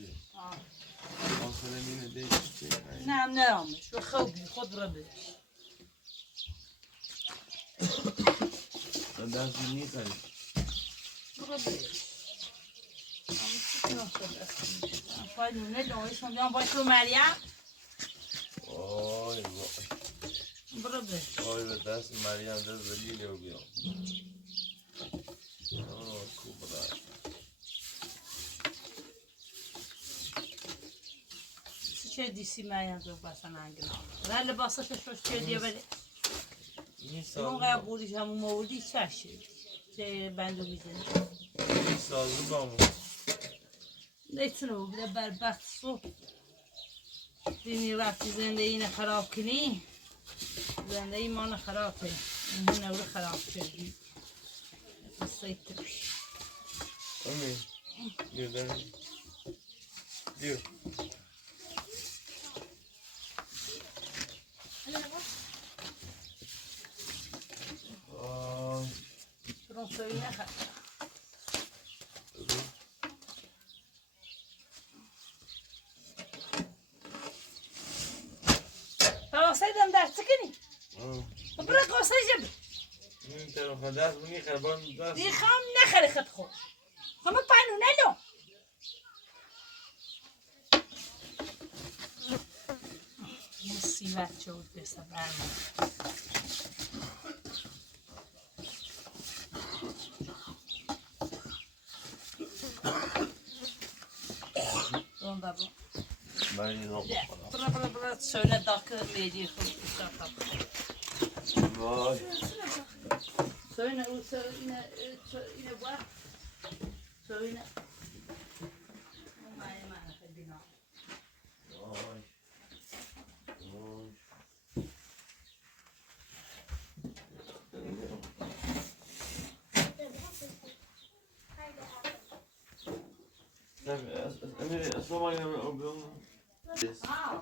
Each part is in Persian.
دیگه حاصل اینه دیگه نه آمش و خوبی خود را بده دستی نیخری برو بده آمش چی نشد دستی فاید نونه دانش من بیام باش رو مریم وای برو بده وای به دست مریم دست بگیری و بیام خوب رای چه دیسی مریم دو بسن انگنا و لباسش شوش چه دیگه بده اون قبولیش همون موردی چه بندو میزنی سازو بامون نتونه بوده بربخت صبح بینی وقتی زندگی اینه خراب کنی زندگی ما نه خرابه این نوره خراب کردی قصه ترش امی بیا دارم بیا برون سوی نخد قاسه دم درد کنی برای قاسه جب این طرف دست بگی خربان دست دیخوام نخری خد خود همه پنو نلو مصیبت شد بسه برمان دون بابا برا söyle dakika mediyi konuşmuşlar tabii. Vay. Söyle yine var. Söyle. Vay mana fedina. Vay.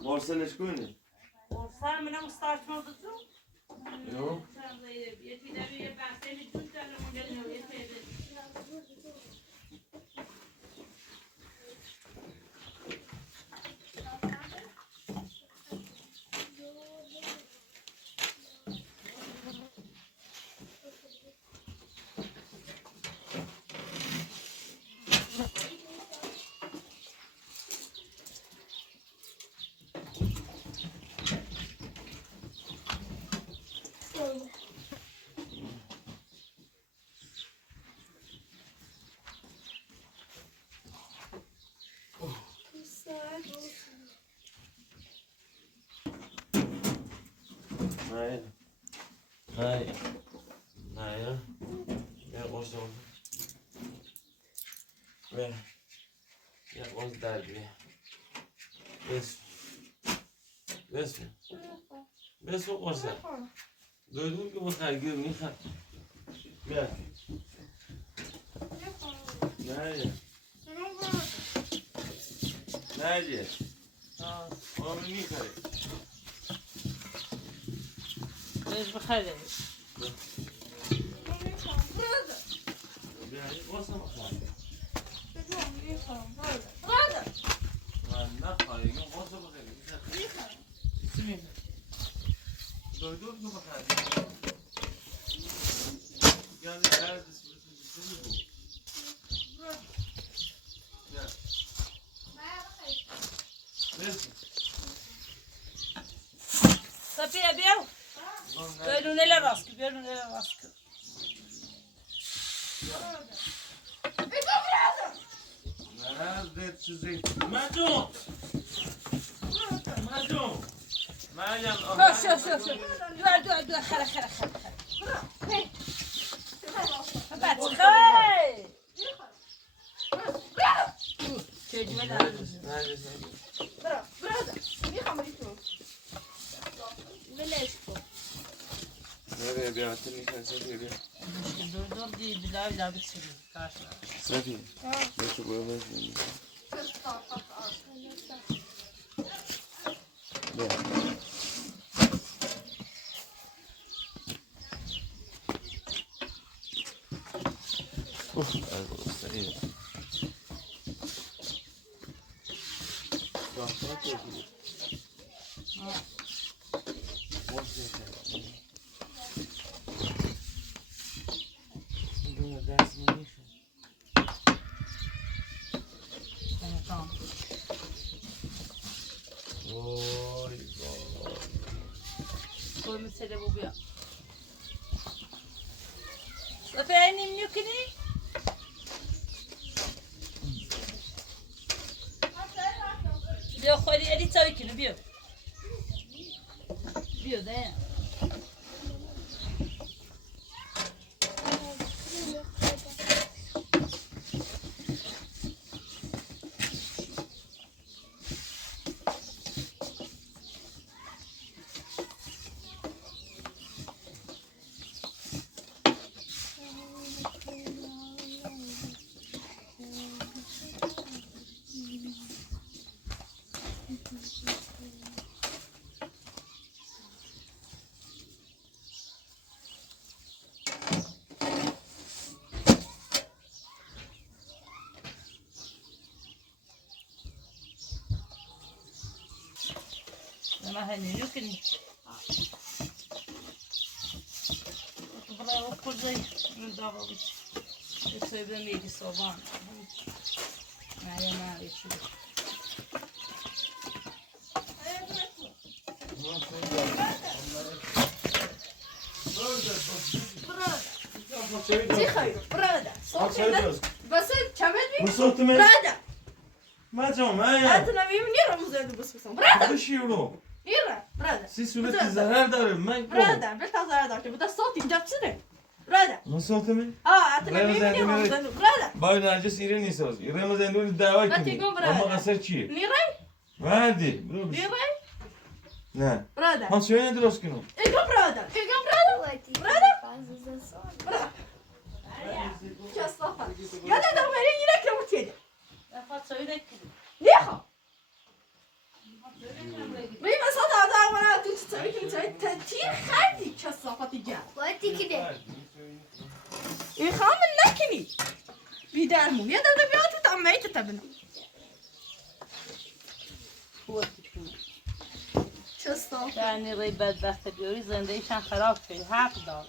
مرسلش کنی؟ مرسل منم استارت مردم. یو. یه چیزی یه بحثی می‌کنم که نمی‌دونم Nej. Nej. Jag måste... Men... Jag måste där bli. Visst. Visst. Visst vad måste. Duydun ki bu kaygı Miha. Gel. Nerede? Nerede? Onu Miha. ليش بخلي يعني وصل مخالي هذا ما خالي وصل مخالي سمين دويدوك مخالي يعني هذا اسمه صفية بيو بيرون إلى راسك بيرون إلى راسك زيت شو زيت ماجون ماجون ماجون شو دو خلا بات خي تجي ولا nereye bir atın nişansı diye bir. Dur diye bir daha bitsin. Karşılar. Safi. Ne çok öyle değil. Ne? Arkadaşlar iyi. Kalkmak yok. Boş yeter. Bunu dersime neyse. Tamam. Oy vay. Koy mesele bu bir. Efendim yükünü. بیا خوری ادی تایی کنه بیا بیا ده ما هني يمكن والله كل زي من دابا يسوي ميدي صوبان ما يشوف برادة صوتي بس كمل بصوت من برادة ما جاو معايا انت نبي من يرى مزيد بس برادة ايش يقولوا يرى برادة سي سولت الزهر دارم ما يقولوا برادة بلتازر داشته بده صوتي جابسنه برادة ما صوت من انت نبي من يرى مزيد برادة باید نجس ایران نیست از ایران مزن دور دعوت ما کنی تيقوم برادة. اما قصر چیه؟ نيري وردی برو بش نيري نه برادة هم شویه درست کنم ايقوم برادة ايقوم برادة برادة كصفة يا ده دمرين ينك لو تيجي لا تسوي لك كده ليها مين صوت هذا وانا تسوي كده تي خدي كصفة تجاه وقتی که يخام النكني بيدارمو يا ده بيوت تعميت تبنا كصفة يعني ری بدبخت بیاری زندگیشان خراب شد حق دار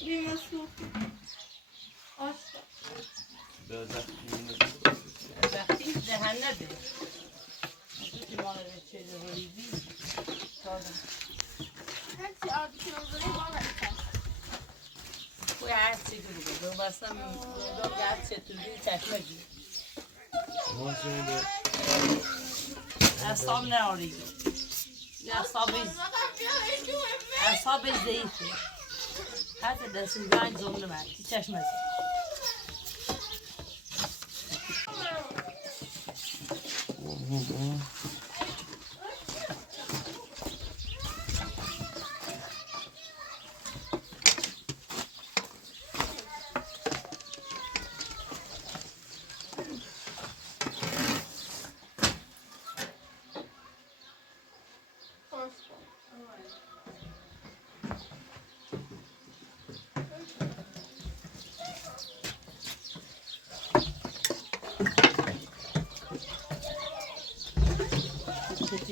بيمسو وقتی دهن نده تو مال چه ریزی هرچی آبی که بذاری بالا ایتن کوی هرچی دیگه دو بستم دو هرچی تو دیگه چشمه گیر اصاب نهاری اصاب ضعیفه حتی دستون گنج زمونه من تی چشمه زد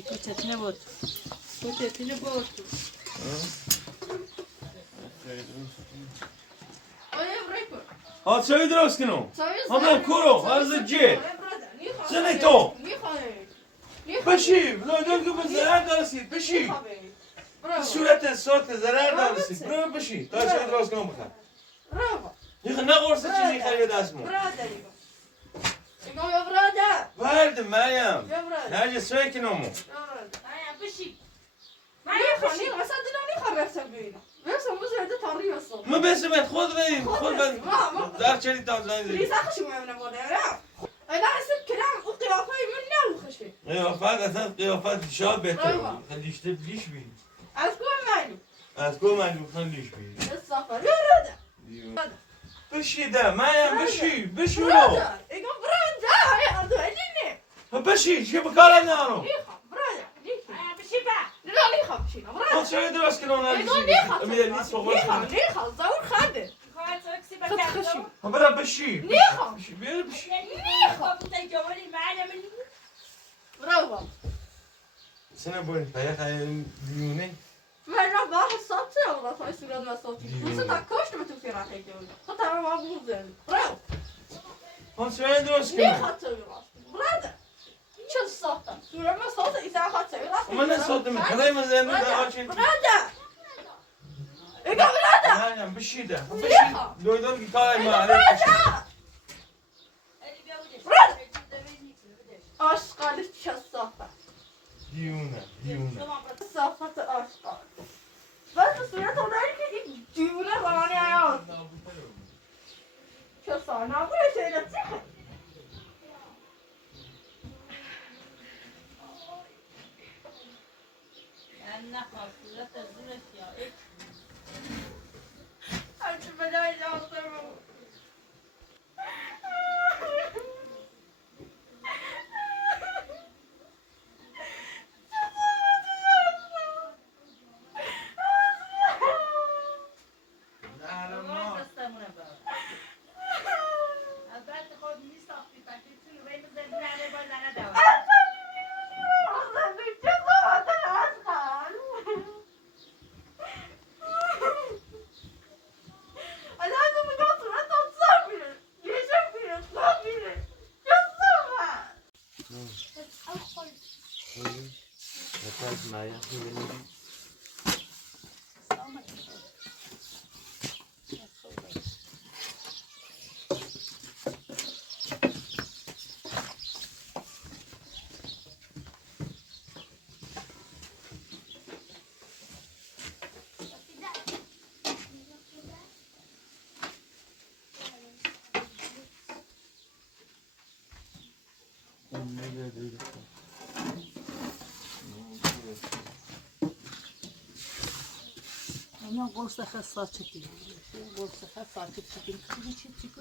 کوچت نبود کوچت نبود ها شویه درست کنم همه کرو عرض جه زنی تو بشی بلادون که به زرر درستید بشی صورت صوت زرر درستید برو بشی تا شویه درست کنم بخیر یخه نقرصه چی میخری دستمون يا برادة وردم مریم يا برادة نجس شویه کنمو بشی نيخا بس أنا نيخا رفت بينا بس مزيد طري الصوت ما بسمت خود رأيي خود من در چلی تا زنی ليس أخشي ما من أبغى لا أنا أحسب كلام وقيافي من نو خشي قیافت اصلا قیافت شاد بهتر أيوة. خلیش تبلیش بی أذكر مالي از کو من خلیش بی السفر يا برادة بشی ده مریم بشی برادة يقول برادة يا أرض أجنني بشی چه بکار ندارم نيخا برادة نيخا بشی با لا نيخا بشينا خود برادة شویه درست کنم يقول نيخا نیست بخور نيخا زور خده خواهد سوکسی خد خشي برا بشی نيخا بشی بیار بشی نيخا بوده جوانی معلم Bravo. Sen bu paya kayın diyune. Men jag bara satte jag alla fall så grad med så typ. Och så tack kost med tog jag helt ju. Så tar man boden. Bravo. Han söyledi Ni aşkına. har tur alltså. Bravo. Çok satan. Så grad med så så isär har tur. Ama ne sordum? Kadayım üzerinde de açın. Bravo. Jag går bravo. Yani bir şey de. Bir şey. Doydum ki kayma. Aşkalı çok satan. Diyune. Safatı aşkalı. Ben de suya tonarken ilk düğüne bana ya. Çok satan. Buraya şöyle çıkın. Ben ne kalsın zaten zürek ya. Hadi ben öyle yaptım. Ama bolsa hassa çekiyor. Bolsa hassa çekiyor. Çık.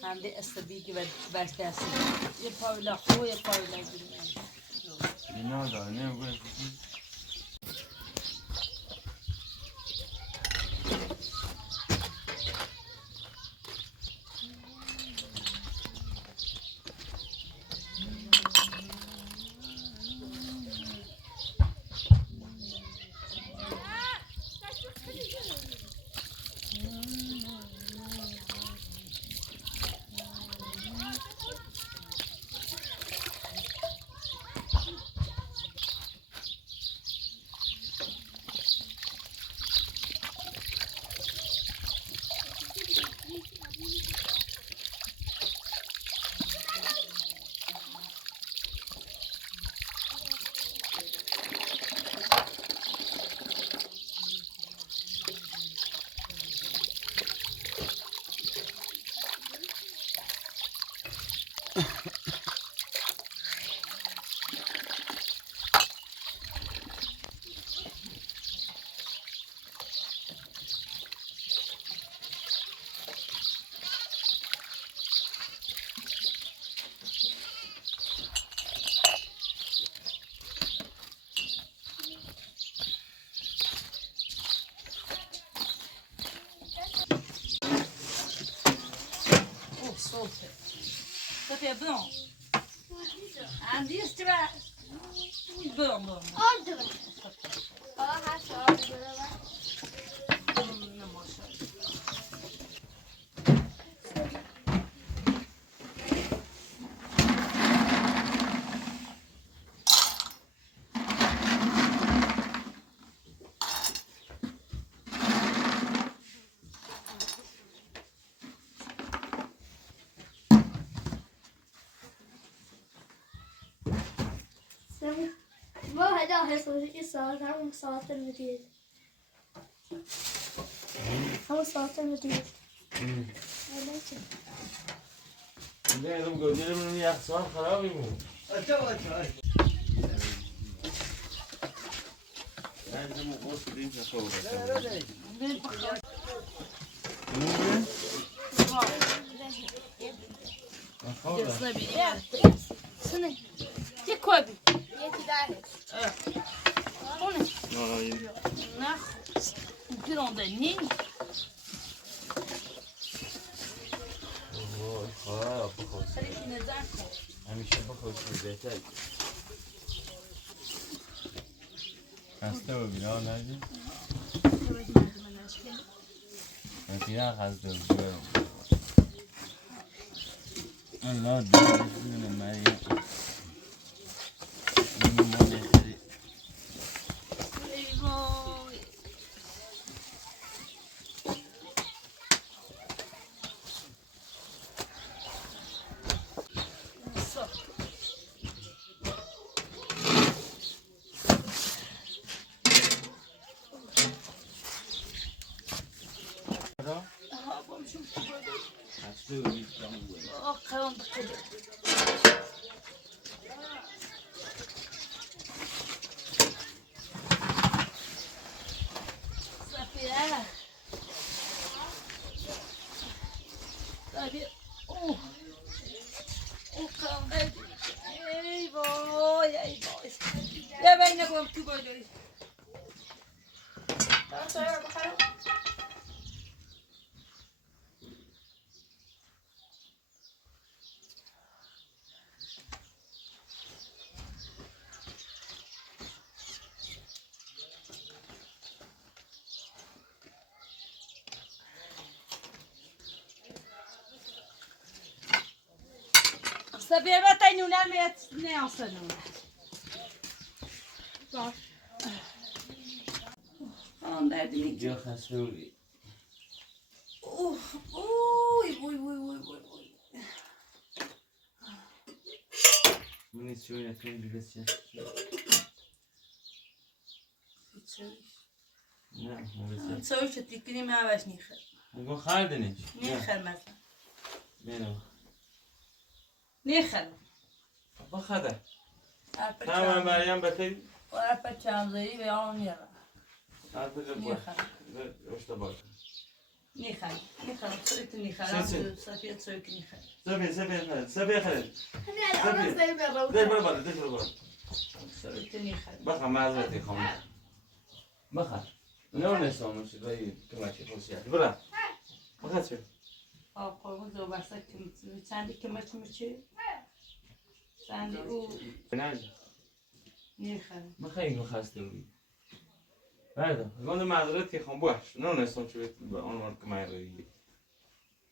Hem de asabi gibi başlasın. Yapayla, o yapayla girmeyin. Ne bu? Ça fait bon. Un 10, tu vas. Bon. Hadi. بابا هر چهار دیگه نه ماشاءالله. ما هدا حسابی ساعت همون ساعت مدیر همون ساعت مدیر نه رو گوجه من یه سال خرابی بود. لازم وقت دیم نخوره. Jasne bi. Sene. Gdje koja bi? یکی داره One. Nah. Bir onda ne? خراب بخور. Ne zakon? همیشه بخور بهتر. خسته و بینا نگی. متینا خسته و بینا. الله دیگه مریم. Ya ben ne bu tu böyle. Sabiha bata inunan met ne alsanım. Var. Aman derdimi. جا خسته و بی. Uy. من نیست شوی نکنی بیرس چه؟ نه مبسیار. Söğüş tikini mavaş nixer. نگو خردنش. Nixer mesela. نه Nixer. بخدا. Arpa تمام çam. مریم بکی. Arpa çamzayı ve on yara. artık bu. Nixer. işte bak. Nixer. Söğütü nixer. Sensin. Safiye söğütü nixer. سبی خرید. همین الان از داریم به رو در برو در برو. Söğütü nixer. بخوام معذرتی خواهم. بخوام. نه نسامش دایی تو ماشی خصوصیت. برو. بخواد چه؟ Av koyma zobarsa kim? Sen de kime çi? Sen de o نه. nixer. بخوای خسته بودی. بعد گاند معذرتی خواهم باش. نه نسام چه به آن وقت که معذرتی.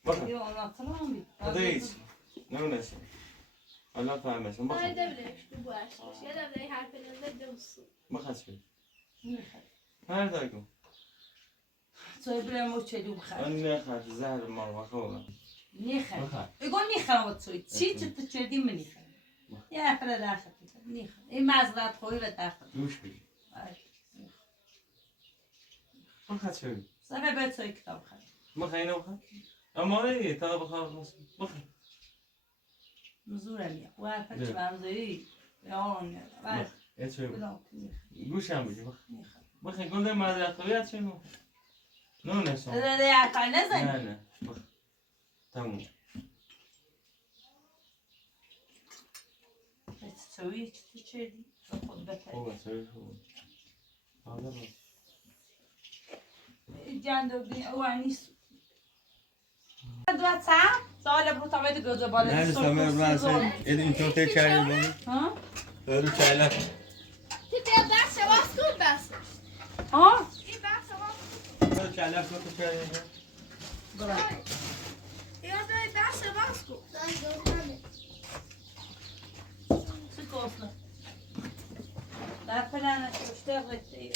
بخوام. Yo anlatamam bir. Adayız. Ne oynasın? Allah fahmetsin. ما Bakın. دبلش تو باش یه دبلی حرف نزد دوست Bakın şimdi. Nixer. Her dakika. Söyle o çeliği bxar. Anne kaç zahar mal bakıyor. Nixer. Bakın. Egon nixer o söğüt. Çi çıtı çeldiğim mi nixer? Ya fela daxil. Nixer. Mazlat koyu ve daxil. Duş bir. Ay. Bakın şimdi. Sana böyle söğüt kitap bxar. Bakın yine bakın. Ama ne? Tabi bakar mısın? Bakın. Muzurem ya. Bu arpa Evet. çamzayı ve on yara. Var. Et şöyle. Ulan nixer. Guşam bir bak. Nixer. Bakın gönder mazeret koyuyor şunu. Ne oynasın? Öyle yapar ne zan? Ne? Bak. Tamam. Söğüt çıtı çeldiğim. Çok beter. Oba söyle. Hadi bak. Canım o anis. Dua sağ. Sağla bu tabii de gözü bağlı. Nerede Samer Blansen? Edin çok çaylar bunu. Ha? Öyle çaylar. Tipe بس باز کن بس کله تو کرده برای یا دای دست باز کن. چی گفتم در پلانه کشته بایده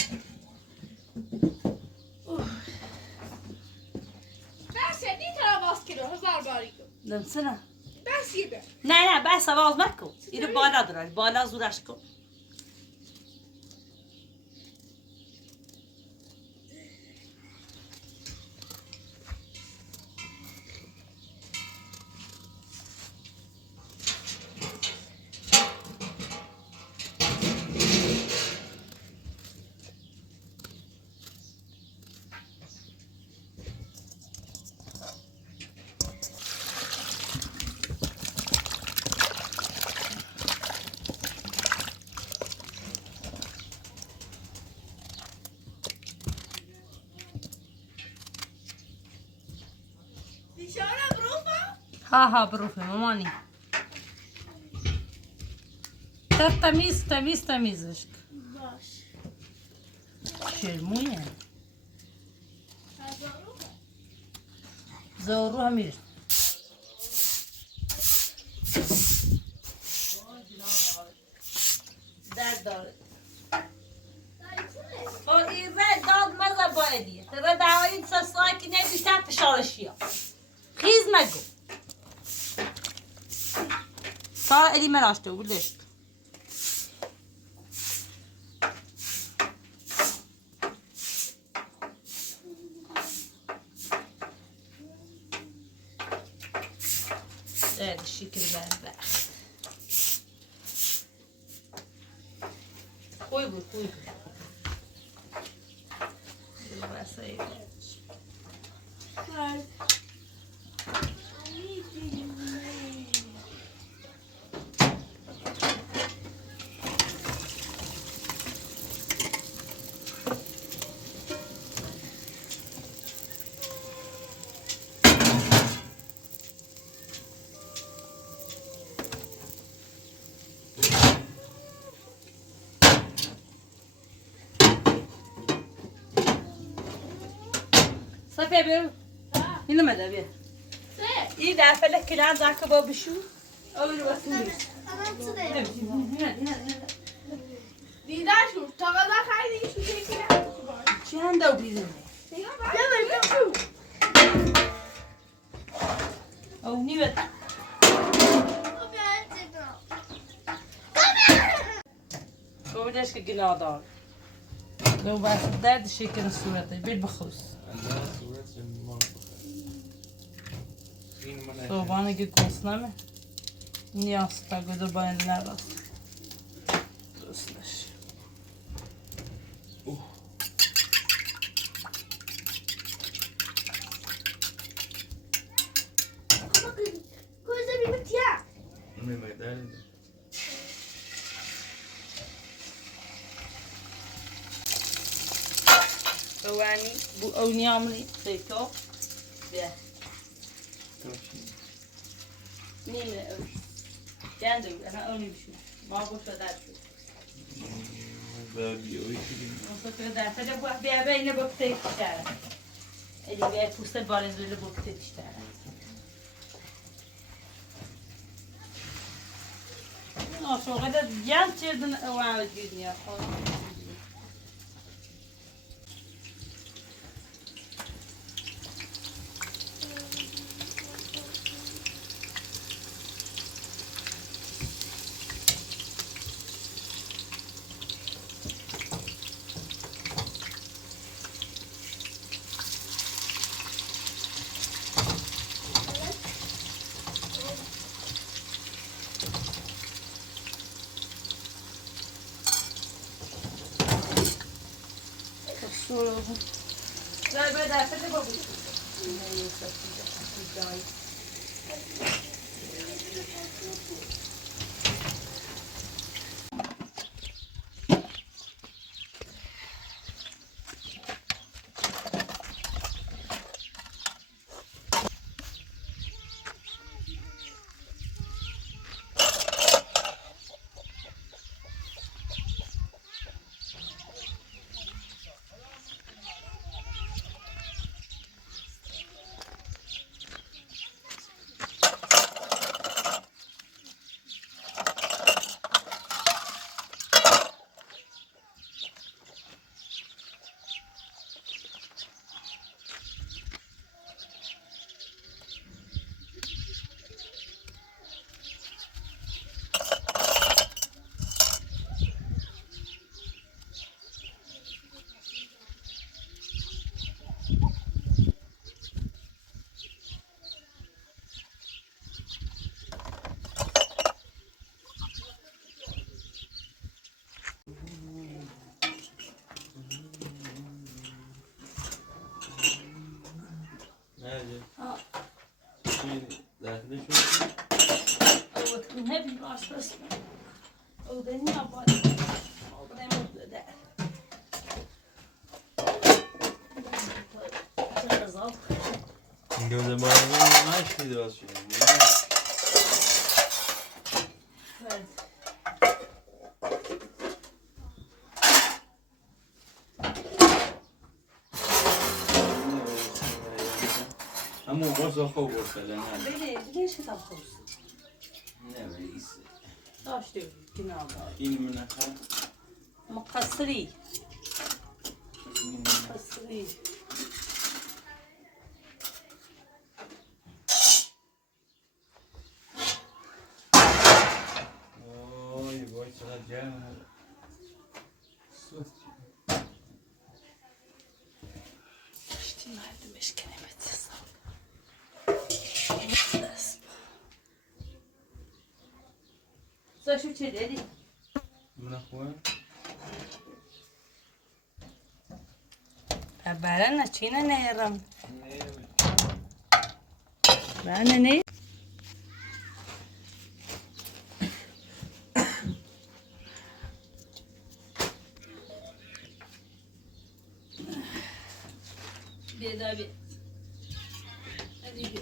دست نیترا باز کنه 1000 باری کن. نمسنه دست یه بر. نه بس آواز مکن اینو بالا داره بالا زورش کن دیشارا بروفا؟ ها بروفه مامانی تمیزش کن. باش. شرمویه هزارو؟ زورو همیر درد داره این رد داد مزه بایدیه رد هایی سسای که نبیشتر فشارشی ها خیز مگو سارا الی مراشته بودش Evet, şükür ben. Koy bu. Ben sayayım. Var. Safiye bir. Yine mi de bir? İyi de felek kiler dakika bu şu. Öyle basın. دیدش کن تا قضا خیلی دیگه شوشه یکی نمیشه چند دو بیزیم. او نیوت. گویدش که گناه دار. لو بس درد شکن صورته بیل بخوز. صوبانه که گوسنمه. نیاز تا گذر باید نراست. دوستش. کوزه بیمت یا اوانی بو اونیاملی خیکو. بیا. نیمه اون. جندو انا اونی بشو. ما گوش داد شو. مثلا در فعل بو بیا اینو با کتیش داره. ادی بیا پوست بالزول با کتیش داره. شغل جان چیدن اوان دیدنیا. Dai, vai, dai, fate proprio. چی داخلش میشه؟ او تكون هبي راس بس او دنيا باید او بدای مبتدأ اینجا ده باید نشتی درست شده اما واسه خوب باشه نه بله دیگه شتاب خوست نه رئیس داشتی کنار دار این منخه مقصری مقصری وای وای چقدر گرمه داشتی مردمش کنه بتسا شو چه دادی؟ من خوبه؟ برای چینه نیرم برای نه بیدا بی دیگه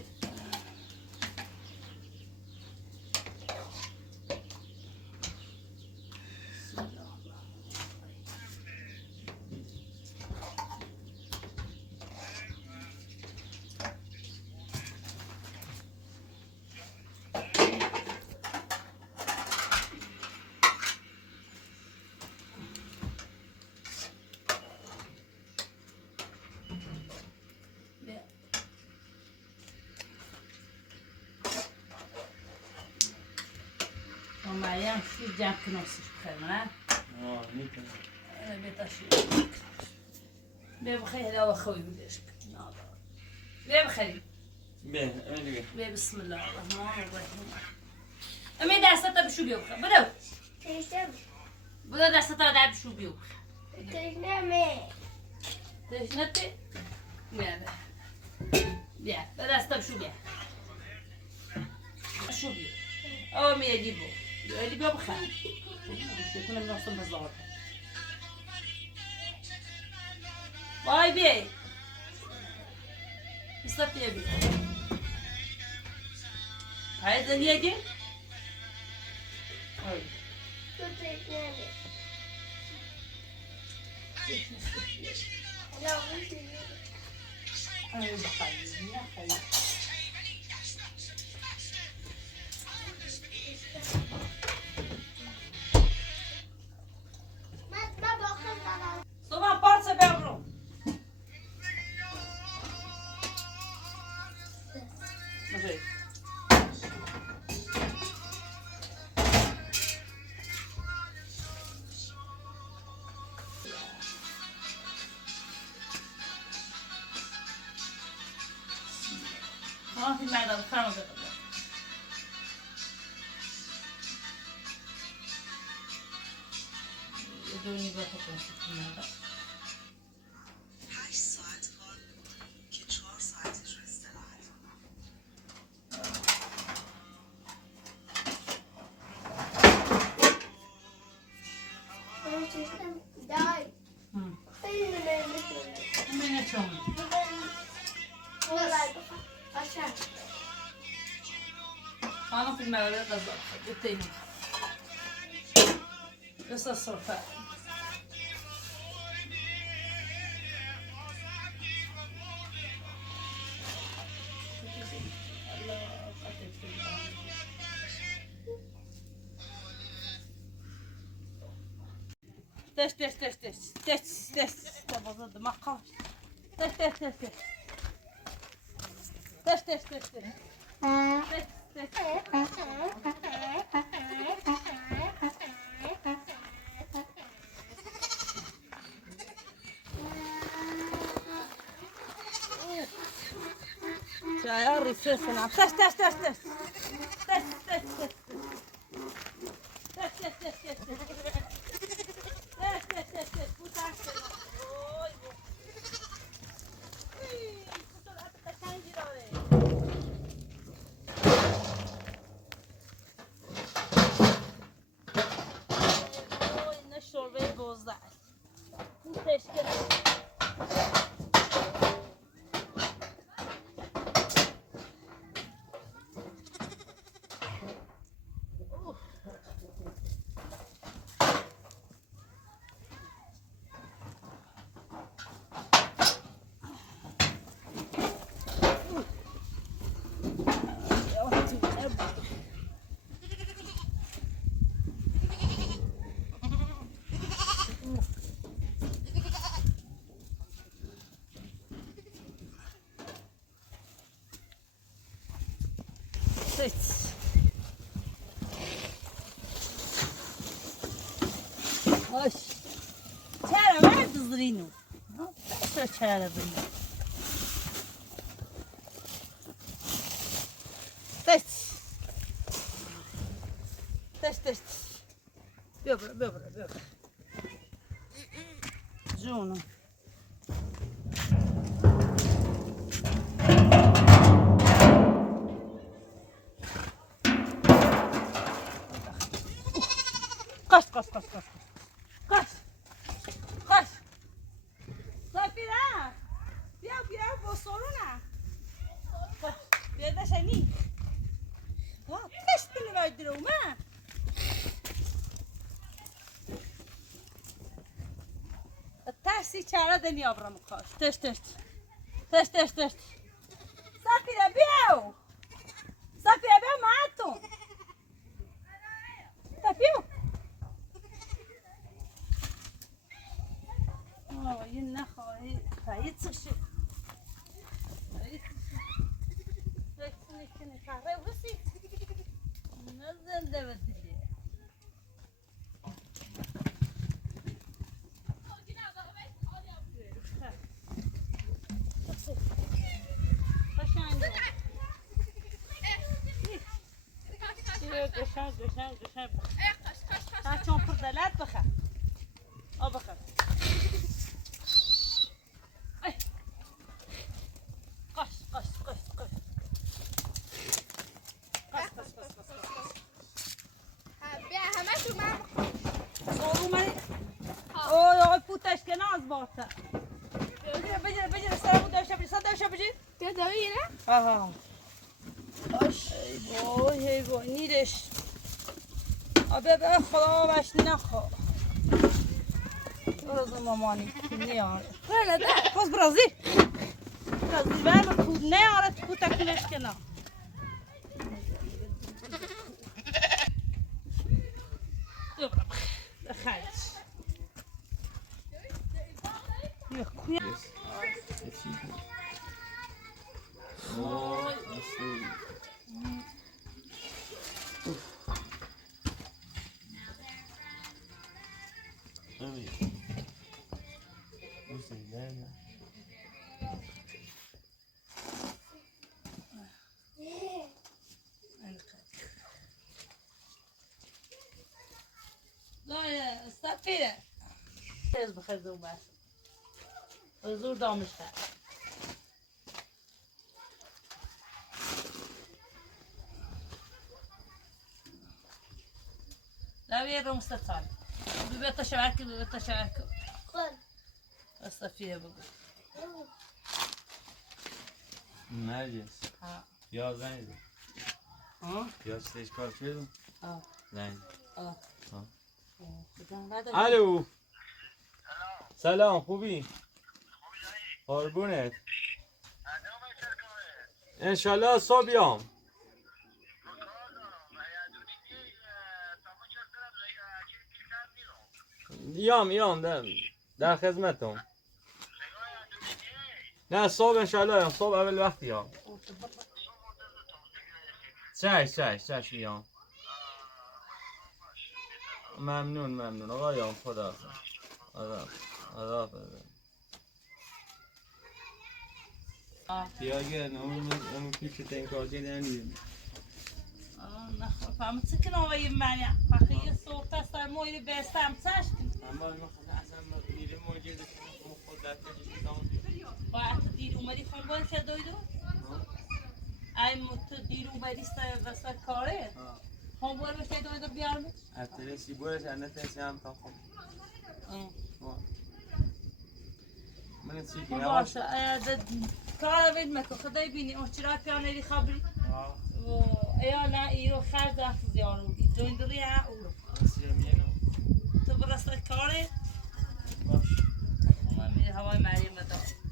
مریم شو جمع کناسش بخیر نه؟ میتونم انا بتاشي بيه بخير هو خوي بديش ناظر بيه بخير به دیگه بيه بسم الله الرحمن الرحيم امي درسته بشو بيو بخير بدو بدو درسته ده بشو بيو تشنتي بيه بيه درسته بشو بيه شو بيو او مي يجيبو يجيبو بخير شو كنا بنوصل بالضبط Vay be. İstap diye bir. Hayır niye ki? Hayır. Hayır bakayım. Ne hayır. Soğan parça bevrum. Może. No, fi merda, farmo da. Eu dou nível para conseguir. Ne çok? Fanno filmare da sopra, detto questa sorta. Test. Tabaza da makal. Test. Çaya riflesin abi. Test. Bu ters. Oy. Deci. Hoş. Çare ver dızırını. Nasıl çare bunu? Deci. Deci. Böbre. Canım. Kaç. Zapira. Bia, vou soruna. Kaç. Bir de seni. Ha, testini verdirim ha. Tersi çare deniyor abram kaç. Test. Zapira bia mato. Tapio. Yine kayıt sışı. Bekle kahve burası. Nasıl devet diye. Göşen. Kaç çampır delet bakar. Al bakar. Ay. Kaç. همه تو من Soğuğum hani. Oy putaş gene az bağırsa. Becere sana bu dövüşebilir. Sen dövüşebilir. بیا دایی نه Aha. Ey boy نیرش. آبه به خدا وش نخوا. برازو مامانی نیاره. ولا ده باز برازیل برم کود نیاره تو تکنش کنه. Dobra, chodź. Nie, kuja. لا استقبله تز بخزو بس زور دامش کرد لا بيرم استطال بيبقى تشارك خل استفيه بقول نرجس ها یا زنگ ها یا چیزش کار کردم ها زنگ ها الو سلام خوبی قربونت انشالله صبح بیام در خدمتم نه صبح انشالله صبح اول وقت بیام چش بیام ممنون آقایان خدا Tiago, não fica tem qualquer dia. فهم سكن هو يمانع فخي الصوت تستر موي بستام ساشكن أما المخزن أحسن ما بنيجي موجود مخدات بعد ديرو مدي خنبان شدويدو أي متديرو بدي بس كاره خنبان مش شدويدو بيارم أتري سيبورة أنا تنسيام تاخم من سيكي باشه کار بید مکو خدای بینی اون چرا پیانری خبری و ایا نه ایرو خرج دست زیارو بی جویندری ها اولو تو برست کاره باش من میره هوای مریم داد